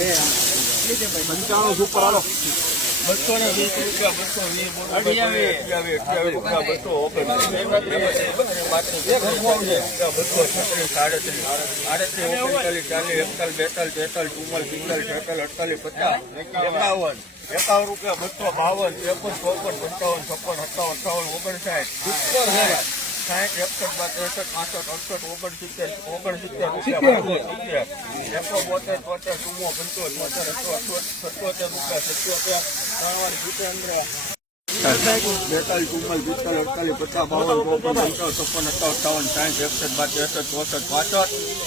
પંચાણું સુપર હાલો. બસો ને વીસ રૂપિયા બસો સાડત્રીસ. આડત્રીસ ઓગણચાલીસ ચાલીસ એકતાલીસ બેતાલીસ તેતાલીસ ચુમ્માલીસ પિસ્તાલીસ છેતાલીસ અડતાલીસ પચાસ એકાવન એકાવન રૂપિયા બસો બાવન ત્રેપન ચોપન પંચાવન છપ્પન સત્તાવન અઠાવન ઓગણસાઠ સાઠ એકસઠ બાદ ત્રેસઠ પાસઠ અડસઠ ઓગણસિત્તેર ઓગણસિત્તેર રૂપિયા એકસો બોતેર તોતેર ચુમ્મો પંચોતેર બોતેર અઠો સત્યોતેર રૂપિયા સત્યોતેર ત્રણ જીતેન્દ્ર બેતાલીસ ચુમ્માલીસ પિસ્તાલીસ અડતાલીસ પચાસ બાવન ચોપન પંચાવન છપ્પન અઠાવન અઠાવન સાઠ એકસઠ બાર ત્રેસઠ ચોસઠ પાસઠ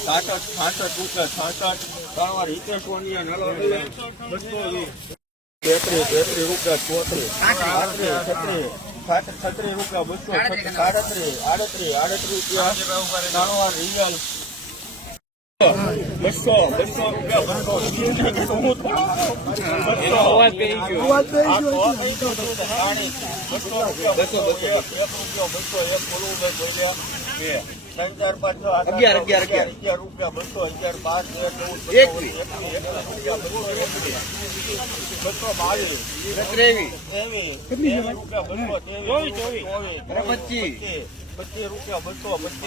સાસઠ છાસઠ રૂપિયા છાસઠ ત્રણવાર હિતેશ સોનિયા નલો બસો તેત્રીસ તેત્રીસ રૂપિયા ચોત્રીસ છત્રીસ છત્રીસ રૂપિયા બસો છત્રીસ આડત્રીસ આડત્રીસ આડત્રીસ રૂપિયા રિયલ બસો બસો રૂપિયા બસો બસો રૂપિયા એક રૂપિયો બસો એક બોલવું બે ત્રણ ચાર પાંચ અગિયાર, અગિયાર, અગિયાર. અગિયાર રૂપિયા બસો અગિયાર પાંચ બસો બાવીસ ત્રેવીસ. ત્રેવીસ રૂપિયા બસો ત્રેવીસ ચોવીસ પચીસ. પચીસ રૂપિયા બસો પચીસ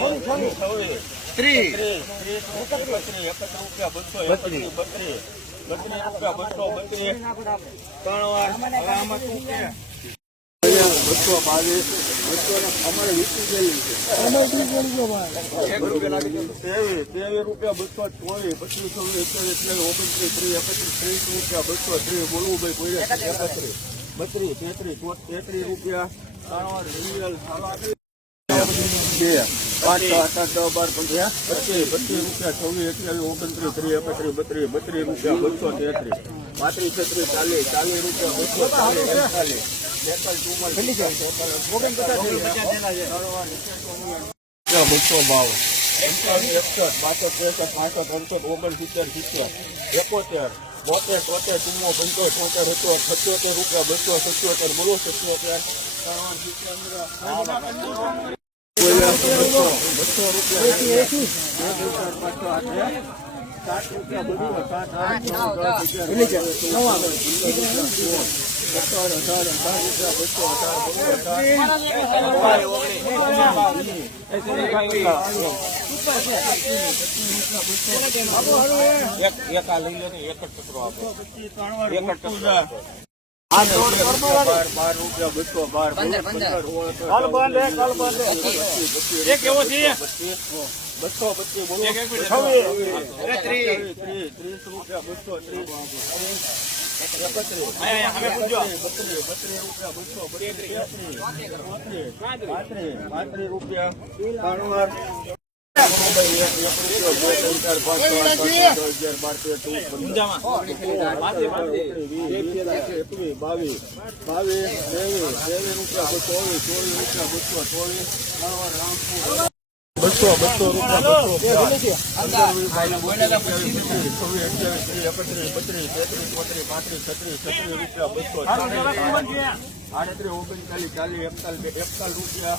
છવ્વીસ ત્રીસ. ત્રીસ રૂપિયા એકત્રીસ એકત્રીસ રૂપિયા બસો એકત્રીસ બત્રીસ બત્રીસ રૂપિયા બસો બત્રીસ. ત્રણ વાર. આમાં શું છે? બસો બાવીસ અમારે વીસી રૂપિયા બસો ચોવીસ પચીસ એકવીસ ઓગણત્રીસ ત્રીસ એકત્રીસ ત્રીસ રૂપિયા બસો ત્રીસ બોલવું ભાઈ કોઈ બત્રીસ તેત્રીસ. તેત્રીસ રૂપિયા બે પાંચ છ આઠ આઠ દસ બાર પંદર પચીસ પચીસ રૂપિયા છવ્વીસ અઠ્યાવીસ ઓગણત્રીસ ત્રીસ એકત્રીસ બત્રીસ બત્રીસ રૂપિયા બસો તેત્રીસ પાંત્રીસ, છત્રીસ, ચાલીસ ચાલીસ રૂપિયા બસો ચાલીસ. બસો બાવન એકસઠ બાસઠ ત્રેસઠ પાંસઠ અડસઠ ઓગણસિત્તેર સિત્તેર એકોતેર બોતેર તોતેર ચુમ્મો પંચો ચોતેર હતો સત્યોતેર રૂપિયા બસો સત્યોતેર બોલો સત્યોતેર બસો રૂપિયા એક આ લઈ લે ને એક જ ટકરો આપો એક જ ટકરો એક એવો છે બસો પચીસ રૂપિયા બાવીસ બાવીસ ત્રેવીસ ત્રેવીસ રૂપિયા બસો ચોવીસ ચોવીસ રૂપિયા બસો ચોવીસ રામપુર બસો બસો રૂપિયા આડત્રીસ ઓગણચાલીસ ચાલીસ એકતાલીસ એકતાલીસ રૂપિયા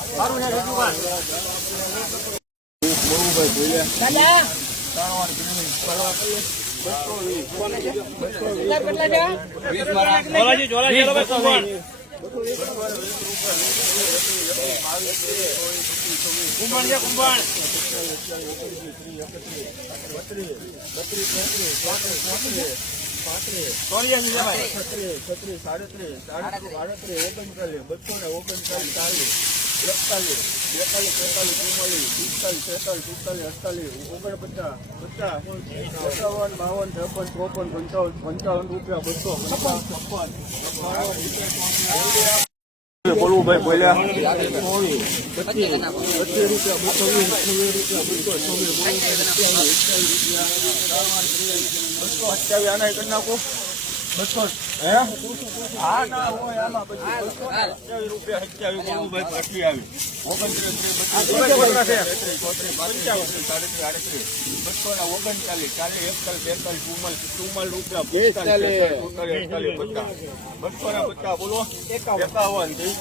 બરોબર બોલ્યા ત્રણ વાર ગણી. પરવા કરીએ. બસો વીસ. બસો વીસ. જોલાજી જોલાજી ચાલો ભાઈ કુંભણ છે કુંભણ છત્રીસ સાડત્રીસ આડત્રીસ ઓગણચાલીસ બસો ને ચાલીસ એકતાલીસ બેતાલીસ તેતાલીસ ચુમ્માલીસ પિસ્તાલીસ તેતાલીસ ચુમ્માલીસ અડતાલીસ ઓગણપચાસ પચાસ પંચાવન બાવન ત્રેપન ચોપન પંચાવન પંચાવન રૂપિયા બસો છપ્પન છપ્પન બોલવું ભાઈ બોલ્યા બસો આના કરી નાખો બસો હે? હા, ના, હોય આમાં પછી. રૂપિયા અઠ્યાવીસ બોલવું ભાઈ અઠ્યાવીસ ઓગણત્રીસ બત્રીસ ચોત્રીસ પાંત્રીસ સાડત્રીસ આડત્રીસ બસો ને ઓગણચાલીસ ચાલીસ એકતાલીસ બેતાલીસ ચુમ્માલીસ બોલો એકાવન થઈ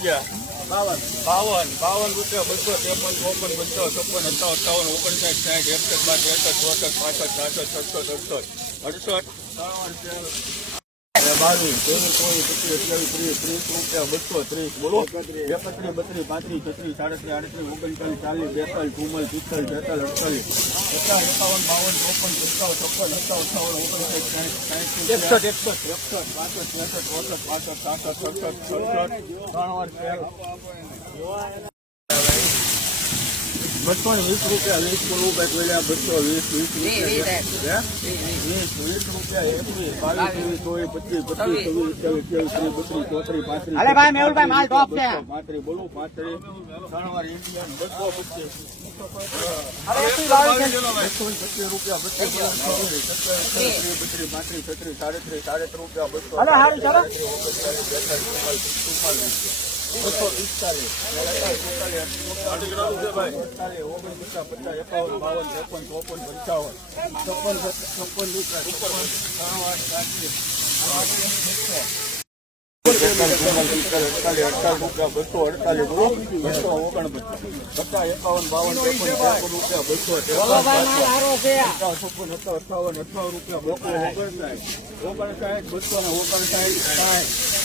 બાવન બાવન બાવન રૂપિયા. બસો ત્રેપન ચોપન બસો છપ્પન અઠાવન અઠાવન ઓગણસાઠ સાઠ એકસઠ બાર ત્રેસઠ ચોસઠ પાસઠ સાસઠ સડસઠ અડસઠ અડસઠ બાવીસ ત્રેવીસ ચોવીસ પચીસ ત્રીસ ત્રીસ રૂપિયા બસો ત્રીસ બોલો એકત્રીસ બત્રીસ પાંત્રીસ છત્રીસ સાડત્રીસ આડત્રીસ ઓગણચાલીસ ચાલીસ બેતાલીસ ચુમ્માલીસ પિસ્તાલીસ બેતાલીસ અડતાલીસ પચાસ એકાવન બાવન ચોપન પંચાવન છપ્પન અઠાવન અઠાવન ઓગણસાઠ સાઠ સાઠ એકસઠ એકસઠ એકસઠ પાસઠ ત્રેસઠ ચોસઠ પાસઠ સાસઠ સડસઠ સડસઠ ત્રણ વાર તેર બસો વીસ રૂપિયા વીસ બેગ વેલ્યા બસો વીસ વીસ રૂપિયા વીસ વીસ રૂપિયા એકવીસ બાવીસ ચોવીસ પચીસ પચીસ છવ્વીસ અઠ્યાવીસ અઠ્યાવીસ ત્રીસ બત્રીસ ચોત્રીસ પાંત્રીસ અલે ભાઈ, મેહુલભાઈ, માલ ટોપ છે. પાંત્રીસ બોલું પાંત્રીસ ત્રણ વાર ઇન્ડિયન બસો પચીસ બસો પચીસ રૂપિયા બત્રીસ બોલું ચોવીસ સત્યાવીસ ત્રીસ બત્રીસ પાંત્રીસ છત્રીસ સાડત્રીસ સાડત્રીસ રૂપિયા બસો અલે હારી ચલો બસો પિસ્તાલીસ ઓગણપચાસ પચાસ એકાવન બાવન ચોપન ચોપન પંચાવન છપ્પન છપ્પન બસો અડતાલીસ બસો ઓગણપચાસ પચાસ એકાવન બાવન ચોપન ત્રેપન રૂપિયા બસો છપ્પન અઠાવન અઠાવન રૂપિયા બસો ઓગણસાઠ ઓગણસાઠ બસો ને ઓગણસાઠ સાઠ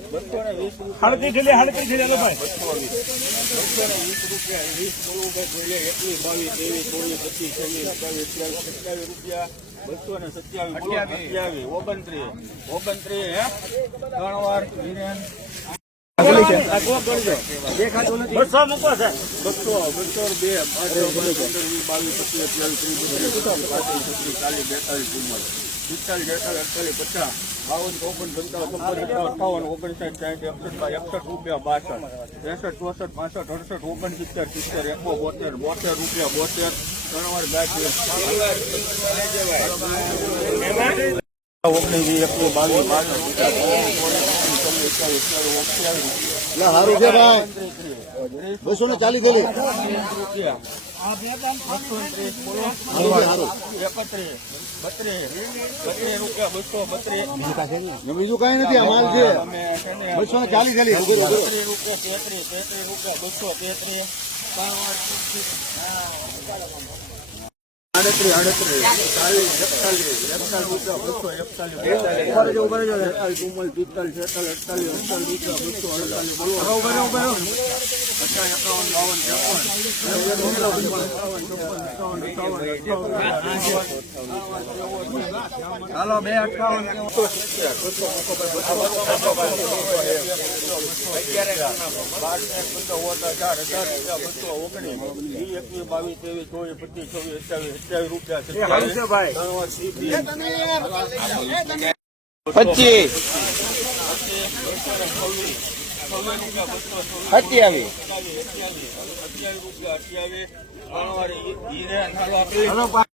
હળદી ઠેલી હળદી ઠેલી ભાઈ બસો ને વીસ રૂપિયા વીસ બોલવું ભાઈ. બોલે એકવીસ બાવીસ ત્રેવીસ ચોવીસ પચીસ છવ્વીસ સત્યાવીસ સત્યાવીસ રૂપિયા બસો ને સત્યાવીસ બોલો સત્યાવીસ. ઓગણત્રીસ. ઓગણત્રીસ હે? ત્રણ વાર મૂકો છે બસો વીસ બાવીસ પચીસ બાવન ચોપન પંચાવન છપ્પન સત્તાવન અઠાવન ઓગણસાઠ સાઠ એકસઠ રૂપિયા બાસઠ ત્રેસઠ ચોસઠ પાસઠ અડસઠ ઓગણસિત્તેર સિત્તેર એકસો બોતેર બોતેર રૂપિયા બોતેર ત્રણ વાર ગાંઠ ઓગણીસ વીસ એકવીસ બાવીસ બાવીસ સારું છે ભાઈ. બસો ને ચાલીસ બત્રીસ બીજું કઈ નથી, આ છે. બસો ને ચાલીસ ચાલીસ રૂપિયા બસો તેત્રીસ આડત્રીસ આડત્રીસ. ચાલીસ એકતાલીસ. એકતાલીસ બસો એકતાલીસ. પિસ્તાલીસ છેતાલીસ અડતાલીસ બસો અડતાલીસ. પચાસ એકાવન બાવન ત્રેપન હાલો, બે અઠાવન. બસો ઓગણીસ વીસ એકવીસ બાવીસ ત્રેવીસ ચોવીસ પચીસ ચોવીસ અઠ્યાવીસ અઠ્યાવીસ રૂપિયા પચીસ. અઠ્યાવીસ. અઠ્યાવીસ રૂપિયા અઠ્યાવીસ